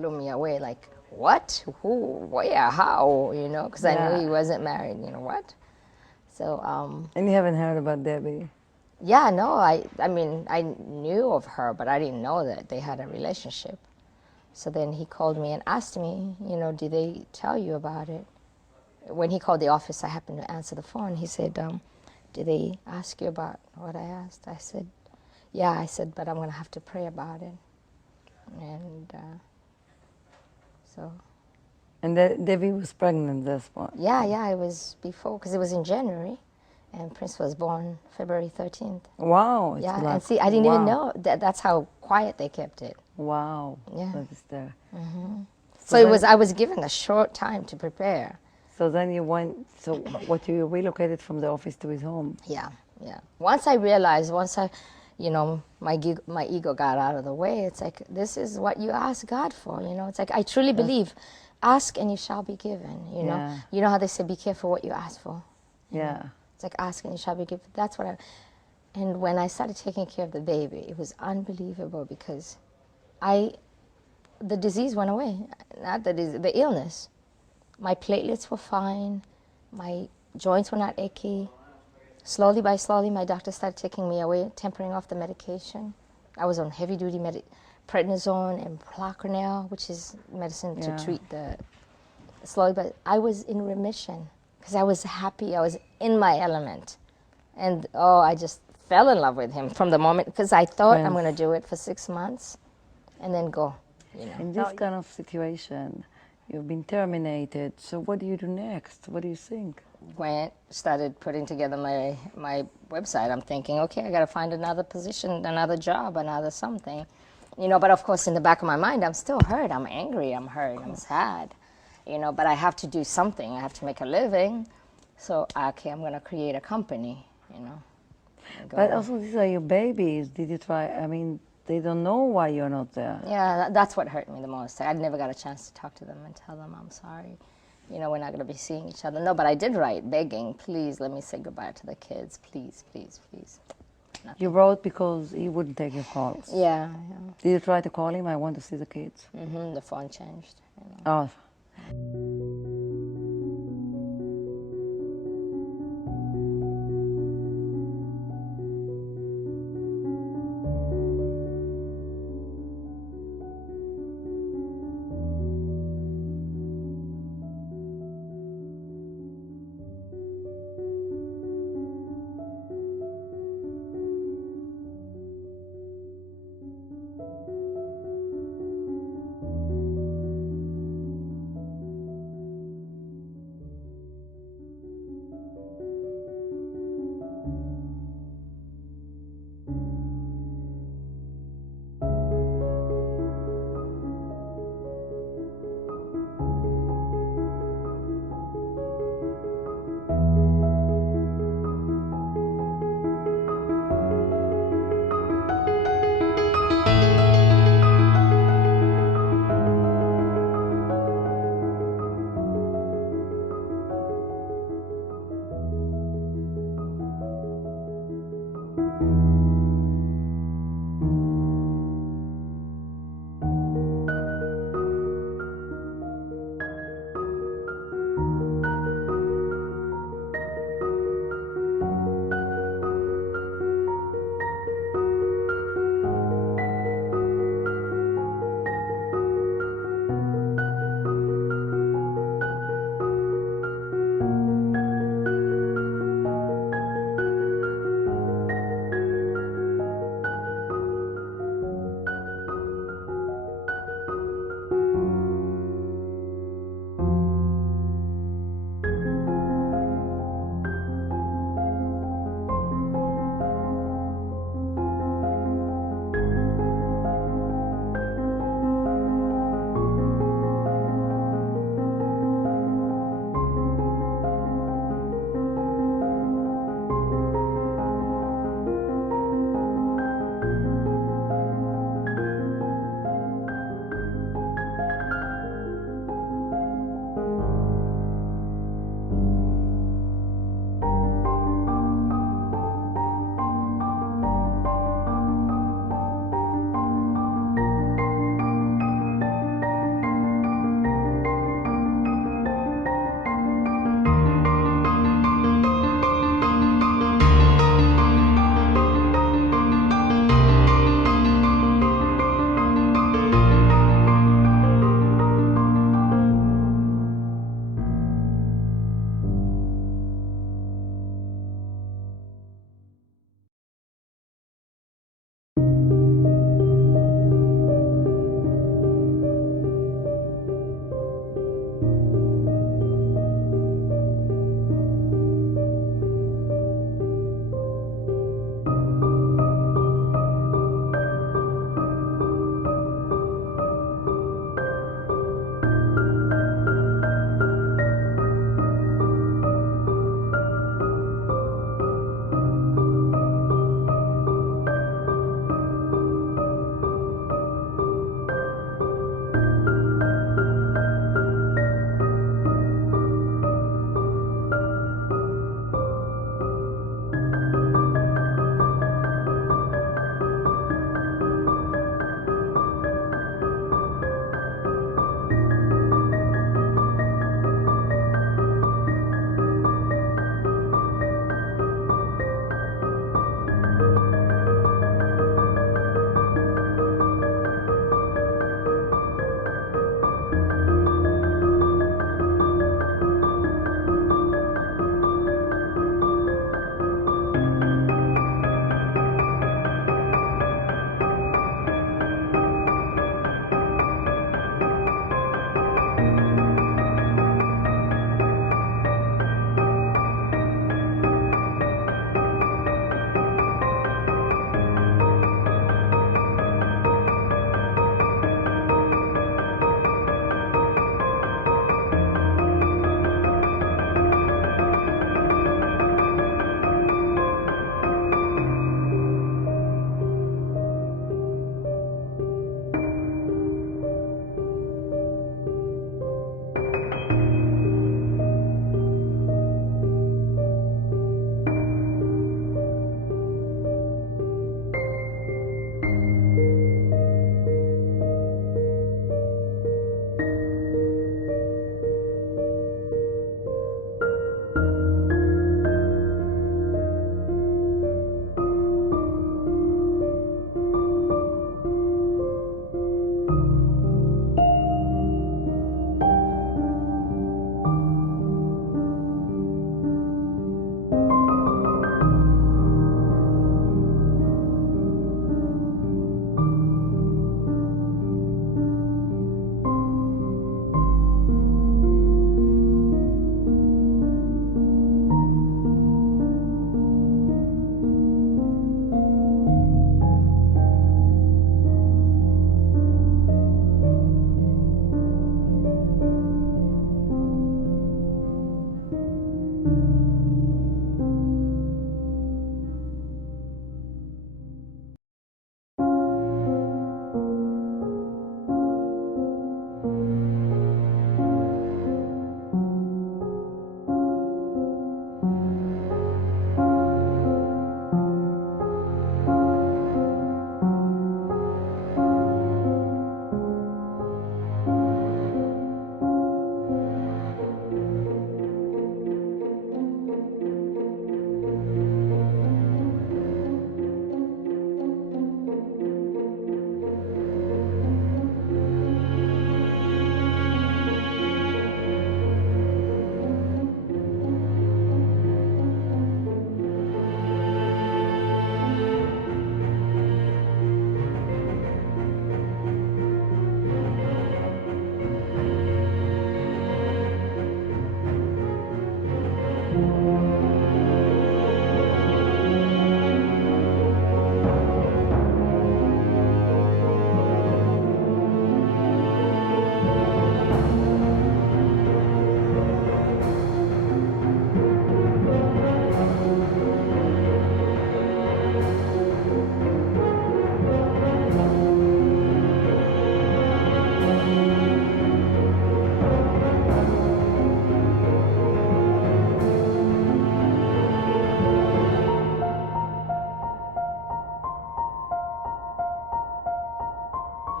blew me away. Like, what? Who? Where? How? You know, because I knew Yeah. he wasn't married. You know what? So, And you haven't heard about Debbie? yeah, no, I mean, I knew of her, but I didn't know that they had a relationship. So then he called me and asked me, you know, did they tell you about it? When he called the office, I happened to answer the phone. He said, did they ask you about what I asked? I said, yeah. I said, but I'm going to have to pray about it. And so, And Debbie was pregnant at this point? yeah, it was before, because it was in January, and Prince was born February 13th. Wow. It's Yeah, like, and see, I didn't even wow. know that. That's how quiet they kept it. Wow. Yeah. That is there. So it was. I was given a short time to prepare. So then you went, so what, you relocated from the office to his home? Yeah. Once I realized, you know, my ego got out of the way. It's like, this is what you ask God for. You know, it's like, I truly believe, ask and you shall be given. You know, Yeah. you know how they say, be careful what you ask for. You Yeah. know? It's like, ask and you shall be given. That's what I. And when I started taking care of the baby, it was unbelievable because the disease went away. Not the disease, the illness. My platelets were fine. My joints were not achy. Slowly by slowly, my doctor started taking me away, tempering off the medication. I was on heavy-duty prednisone and Plaquenil, which is medicine Yeah. to treat the slowly. But I was in remission because I was happy. I was in my element, and I just fell in love with him from the moment because I thought I'm Prince. going to do it for 6 months, and then go. You know. In this kind of situation, you've been terminated. So what do you do next? What do you think? Started putting together my website. I'm thinking, okay, I got to find another position, another job, another something, you know. But of course, in the back of my mind, I'm still hurt. I'm angry. I'm hurt. I'm sad, you know. But I have to do something. I have to make a living. So okay, I'm gonna create a company, you know. But also, these are your babies. Did you try? I mean, they don't know why you're not there. Yeah, that's what hurt me the most. I never got a chance to talk to them and tell them I'm sorry. You know, we're not going to be seeing each other. No, but I did write begging, please let me say goodbye to the kids. Please, please, please. Nothing. You wrote because he wouldn't take your calls. Yeah. Did you try to call him? I want to see the kids. The phone changed. You know. Oh.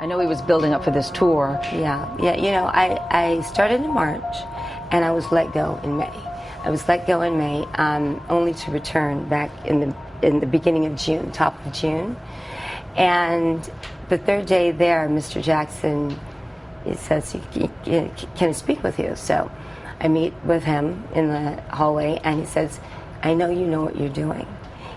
I know he was building up for this tour. Yeah. You know, I started in March, and I was let go in May. I was let go in May, only to return back in the beginning of June, top of June. And the third day there, Mr. Jackson, he says, can I speak with you? So I meet with him in the hallway, and he says, I know you know what you're doing.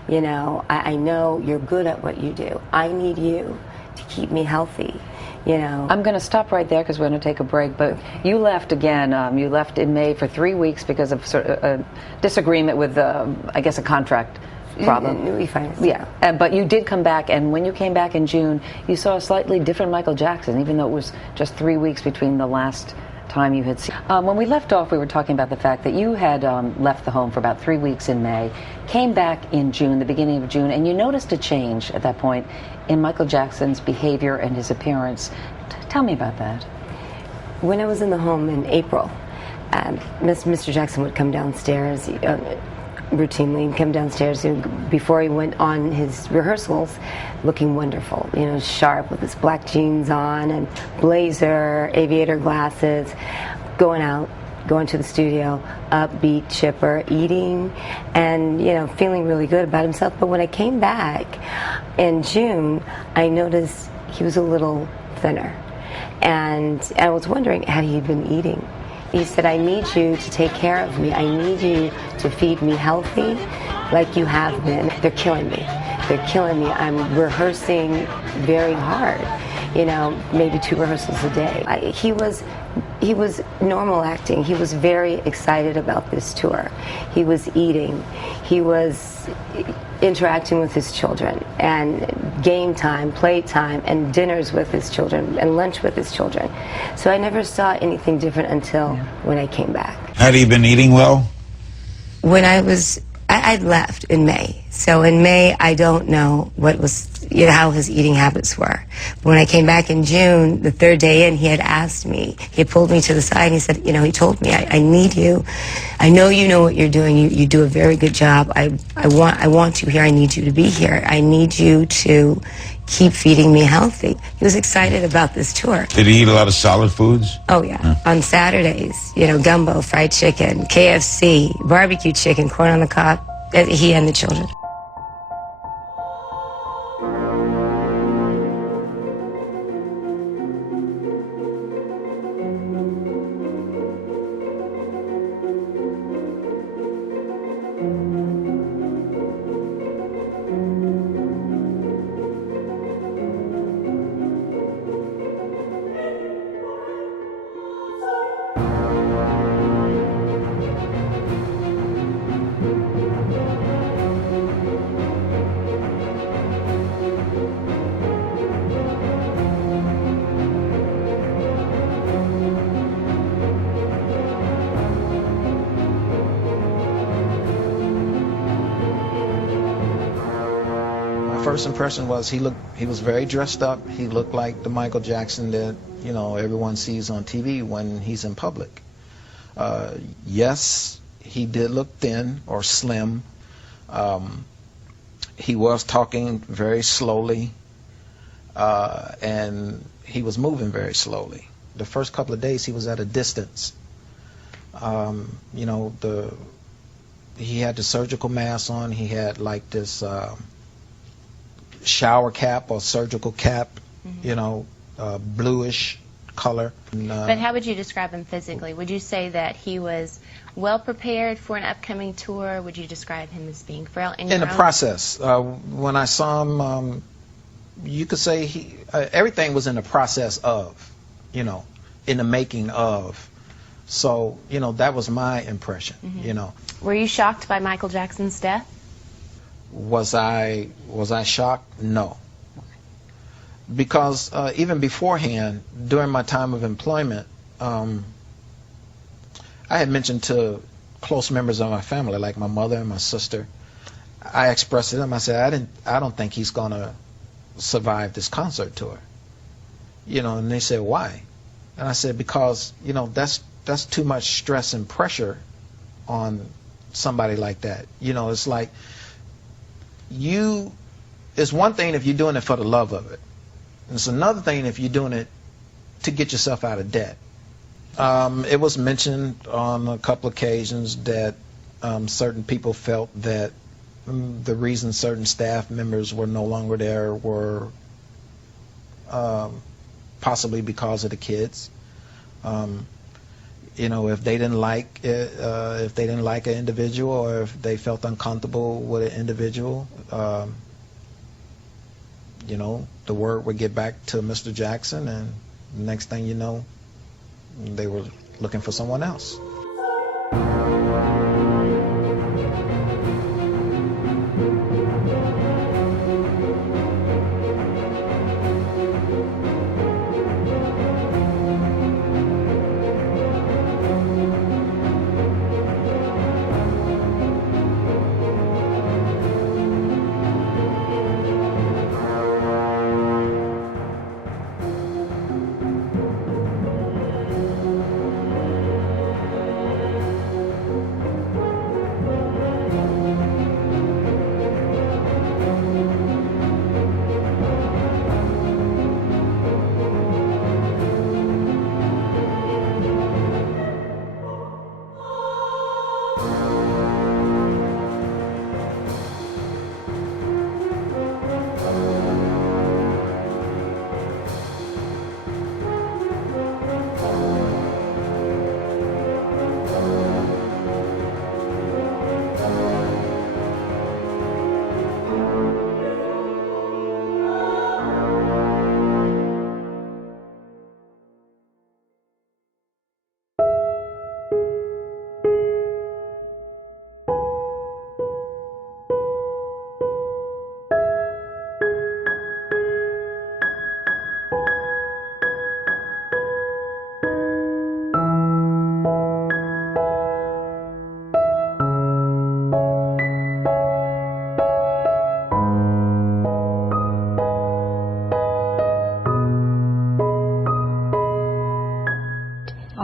You know, I know you're good at what you do. I need you to keep me healthy, you know. I'm going to stop right there because we're going to take a break, but you left again. You left in May for 3 weeks because of sort of a disagreement with, I guess, a contract problem. We find yeah, but you did come back, and when you came back in June, you saw a slightly different Michael Jackson, even though it was just 3 weeks between the last time you had seen. When we left off, we were talking about the fact that you had left the home for about 3 weeks in May, came back in June, the beginning of June, and you noticed a change at that point in Michael Jackson's behavior and his appearance. Tell me about that. When I was in the home in April, Mr. Jackson would come downstairs routinely, and come downstairs before he went on his rehearsals, looking wonderful, you know, sharp with his black jeans on and blazer, aviator glasses, going to the studio, upbeat, chipper, eating, and, you know, feeling really good about himself. But when I came back in June, I noticed he was a little thinner, and I was wondering, had he been eating? He said, I need you to take care of me. I need you to feed me healthy like you have been. They're killing me. They're killing me. I'm rehearsing very hard, you know, maybe 2 rehearsals a day. He was normal acting. He was very excited about this tour. He was eating. He was interacting with his children, and game time, play time, and dinners with his children, and lunch with his children. So I never saw anything different until when I came back. Had he been eating well? When I'd left in May. So in May, I don't know what was, you know, how his eating habits were. When I came back in June, the 3rd day in, he had asked me, he had pulled me to the side, and he said, you know, he told me, I need you. I know you know what you're doing. You do a very good job. I want you here. I need you to be here. I need you to keep feeding me healthy. He was excited about this tour. Did he eat a lot of solid foods? Oh, yeah. On Saturdays, you know, gumbo, fried chicken, KFC, barbecue chicken, corn on the cob, he and the children. first impression was he was very dressed up. He looked like the Michael Jackson that, you know, everyone sees on TV when he's in public. Yes, he did look thin or slim. He was talking very slowly, and he was moving very slowly. The first couple of days he was at a distance. You know, he had the surgical mask on. He had like this shower cap or surgical cap, you know, bluish color. And, but how would you describe him physically? Would you say that he was well prepared for an upcoming tour? Would you describe him as being frail? In the process, when I saw him, you could say everything was in the process of, you know, in the making of. So, you know, that was my impression, you know. Were you shocked by Michael Jackson's death? Was I shocked? No. Because even beforehand, during my time of employment, I had mentioned to close members of my family, like my mother and my sister, I expressed to them, I said, I don't think he's going to survive this concert tour. You know, and they said, why? And I said, because, you know, that's too much stress and pressure on somebody like that. You know, it's like it's one thing if you're doing it for the love of it. It's another thing if you're doing it to get yourself out of debt. It was mentioned on a couple occasions that certain people felt that the reason certain staff members were no longer there were possibly because of the kids. You know, if they didn't like an individual, or if they felt uncomfortable with an individual, you know, the word would get back to Mr. Jackson, and the next thing you know, they were looking for someone else.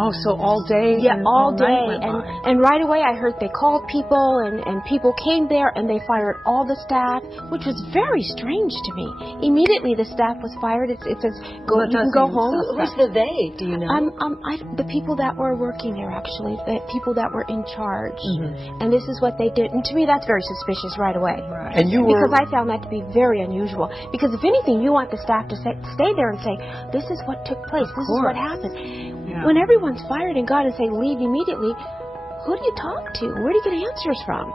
Oh, so all day? Yeah, all day. And right away I heard they called people, and people came there and they fired all the staff, which was very strange to me. Immediately the staff was fired. It says, go, you can go home. So who's the they? Do you know? The people that were working there, actually, the people that were in charge. And this is what they did. And to me, that's very suspicious right away. Right. And you because I found that to be very unusual. Because if anything, you want the staff to stay there and say, this is what took place. This is what happened. Yeah. When everyone's fired and gone and say leave immediately, who do you talk to? Where do you get answers from?